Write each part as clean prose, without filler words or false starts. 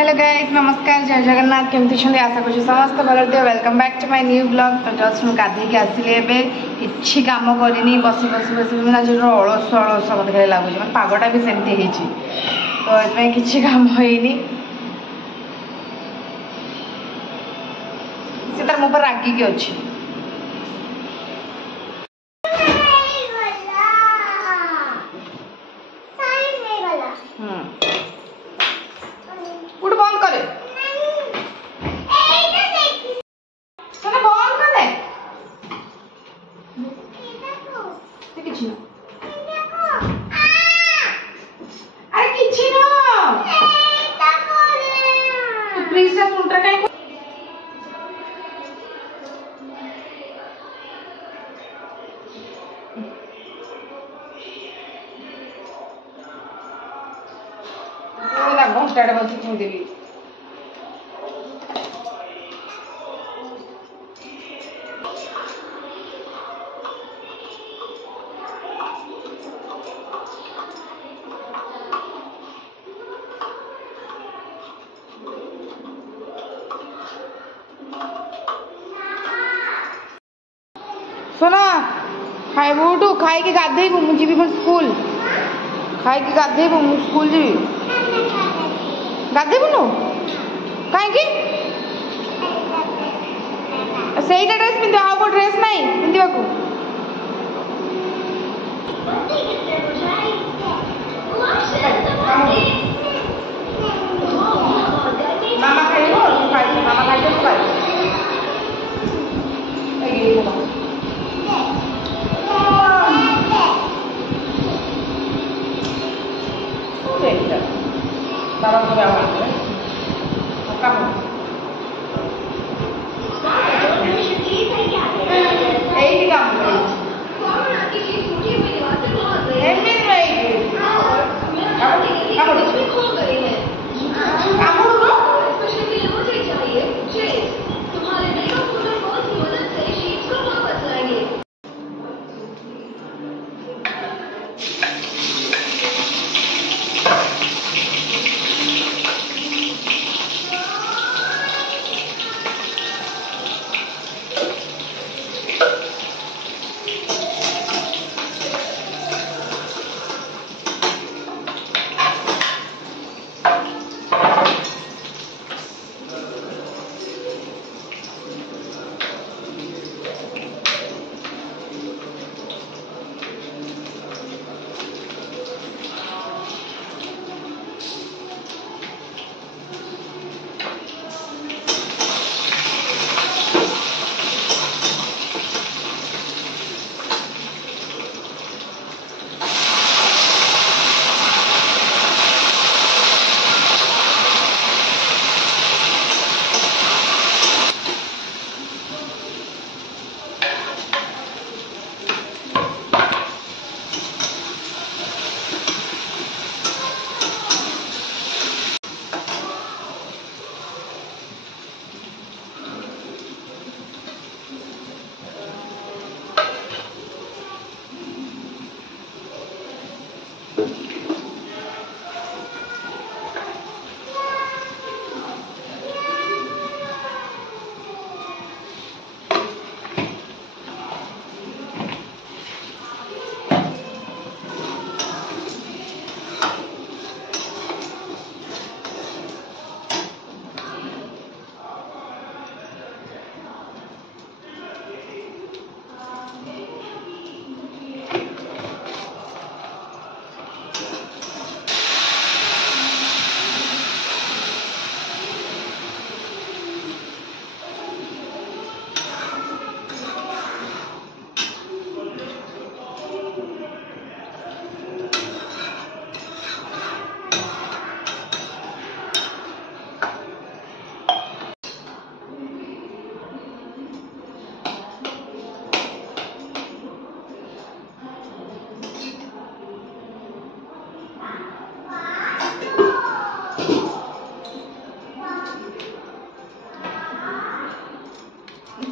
Hello guys, नमस्कार, जय जगन्नाथ। केमती छथि? आशा करूँ समस्त भल थे। Welcome back to my new blog. तो जस्ट मुझे गाधे आसली किसी कम करनी बस बस बस आज अलस अलस मत खाली लगुच मैं पागटा भी सेमती तो ये किसी कम होनी सी तार मो पर रागिकी अच्छी। उठ बंद करे बंद कर अरे किसी प्लीज सुनता कहीं घंटा बस छुदेवी सुना खाइबू उठू खाई के गाधेबू मुझे भी स्कूल खाई के गाधेबू मु स्कूल जी गाधेबुनु कहीं सहीटा ड्रेस पिंध आउ को ड्रेस नहीं पिंधा को मामा खाइबो मामा खाइबो तू खाइबो Para ko ba ako? Kamu. Eh, di kamu. Kamu dulu?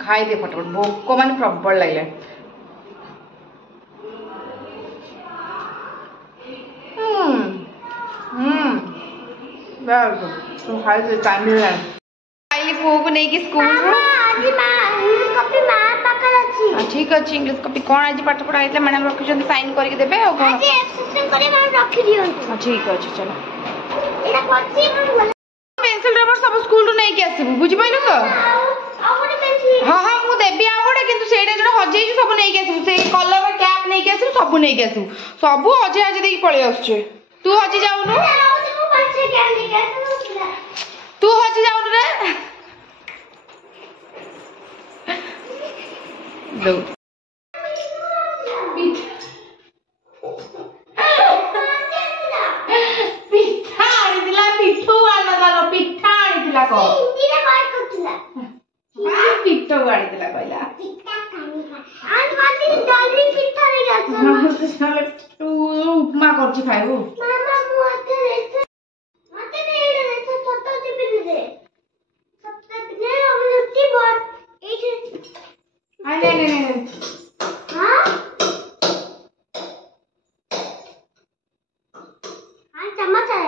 खाई दे फटाफट भोक मान प्रबल लगे तुम खाई टाइम भी खाइली पुओ को नहीं कि स्कूल ठीक अच्छे इंग्लिश कॉपी कौन आज पाठ पढ़ाई मैडम रखी साइन करके देबे और कौन ठीक अच्छे चलो पेंसिल रबर सब स्कूल नहीं कि आसबू बुझी पाइल तो हाँ हाँ मुझे देवी आ गोटे कि जो हजे सब नहीं आसबू से कलर कैप नहीं आसबू सब नहीं आसबू सब हजे हजे देकी पलि आसुचे तू हजी जाऊनु तू हजी जाऊनु रे दो पिठा आनिला पिठू आनगलो पिठा आनिला को हिंदी रे बात करतला पिठो आनिला कहला पिठा कानिला आज माती डाली पिठा रे गाछ तू उपमा करछि खाइबो मामा मुते रे मते ने रे छोटो टिफिन दे सब ने हम रोटी बहुत एठ नहीं हाँ हाँ चम्मच है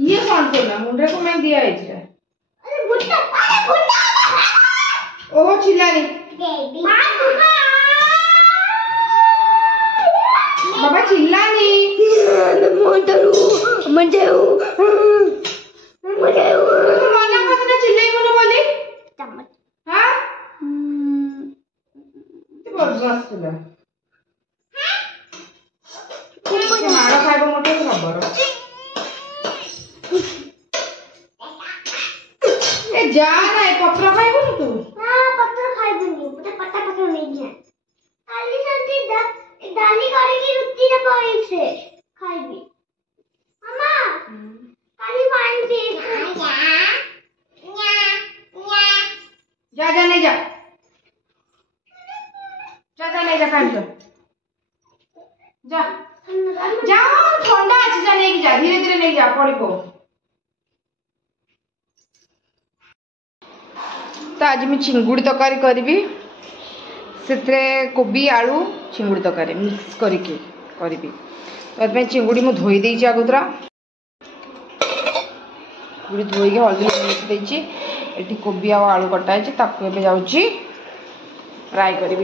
ये कौन सा मुंडे को मैं दिया है अरे भुट्टा ओह चिल्लानी बाबा चिल्लानी मुझे माड़ खाइब मोटे खबर ए जा ना पत्र खाइबु तू हां पत्र खाइबुनी मोटे पत्ता पत्र नहीं है काली संती डाली करेगी रुत्ती रे पई से खाइबी मामा काली पानी दे जा नहीं जा नहीं जा खाइब जा जा ठंडा अच्छे जा नहीं जा धीरे धीरे नहीं जा पड़ो तो आज मैं चिंगुड़ी तरकारी करी से कोबी आलू चिंगुड़ी तरकारी मिक्स करके करी तो चिंगुड़ी मुझे धोई देची आगुतरा धोई हल्दी ये कोबी आलू कटाई ताकू जाऊँगी फ्राए करी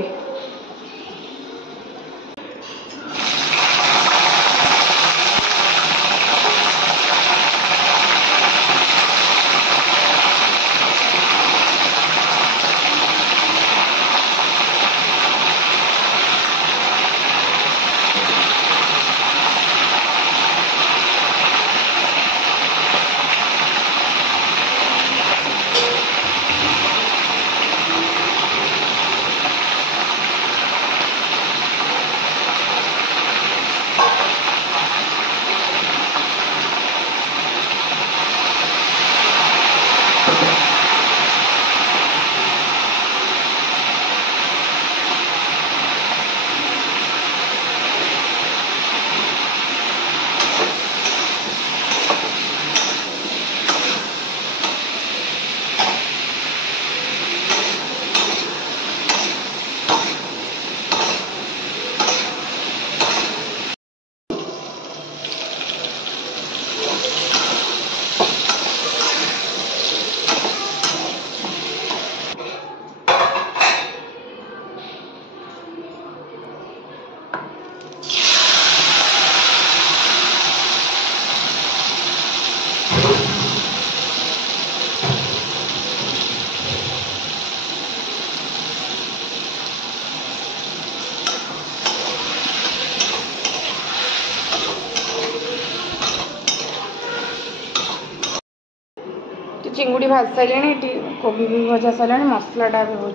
चिंगुड़ी भाज सारे कोबी भी भजा सारे मसलाटा भी हो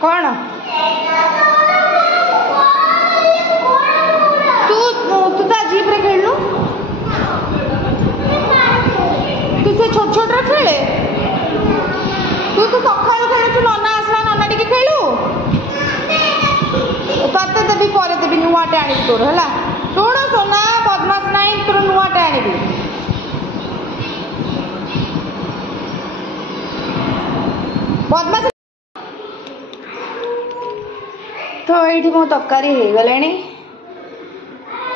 कौन तोर है शुण सोना बदमाश ना तोर नुआटे आनबी बदमाश तो ये मो तरकारी हो गले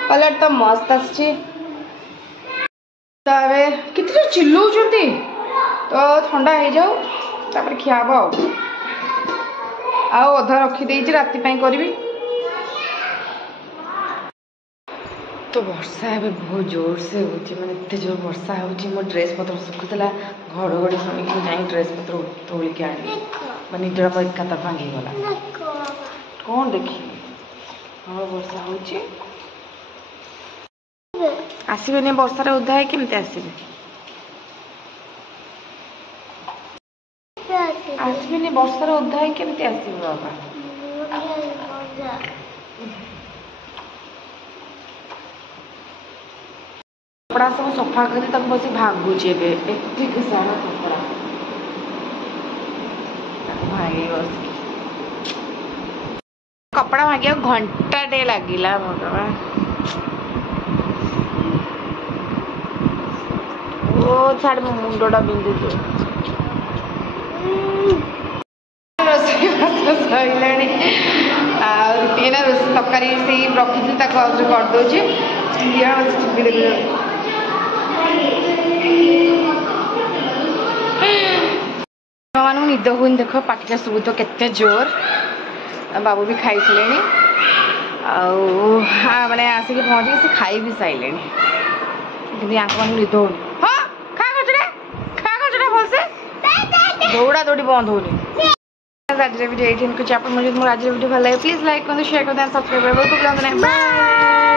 कलर तो मस्त आसचे कितने चिल्लाऊं तो ठंडा हो जाऊ तापर खियाब आ अधा रखीदे राति करी तो वर्षा एवं बहुत जोर से होती मैंने एत जोर वर्षा होती मो ड्रेस पत्र सुखुला घड़घड़ी शुणिक जाए ड्रेस पत्र तोलिक आनी मैं निजड़ा पर एका तर भांगीगला कौन देखी हाँ वर्षा होची आसबेनि वर्षार उदा है केमती आसबे आसबेनि वर्षार उदा है केमती आसबे बाबा कपड़ा सब सफा कर बस भांगुचे एतिक सारा कपड़ा भांगे बस कपड़ा भांगे घंटा टे लगिला भगवान ओ छाड़ मो मुंडटा बिंदुचे रोषे ना तरकारी से रखी करदे मान निद हुई देख पाटिटा शुभु तो केते जोर बाबू भी खाई मैंने आसिक पहुँचे से खाई भी सारे मान निद हो दौड़ा दौड़ी बंद होनी आज वीडियो ये कुछ आप मुझे आज वीडियो भल लगे प्लीज लाइक कर शेयर कर सब्सक्राइब कर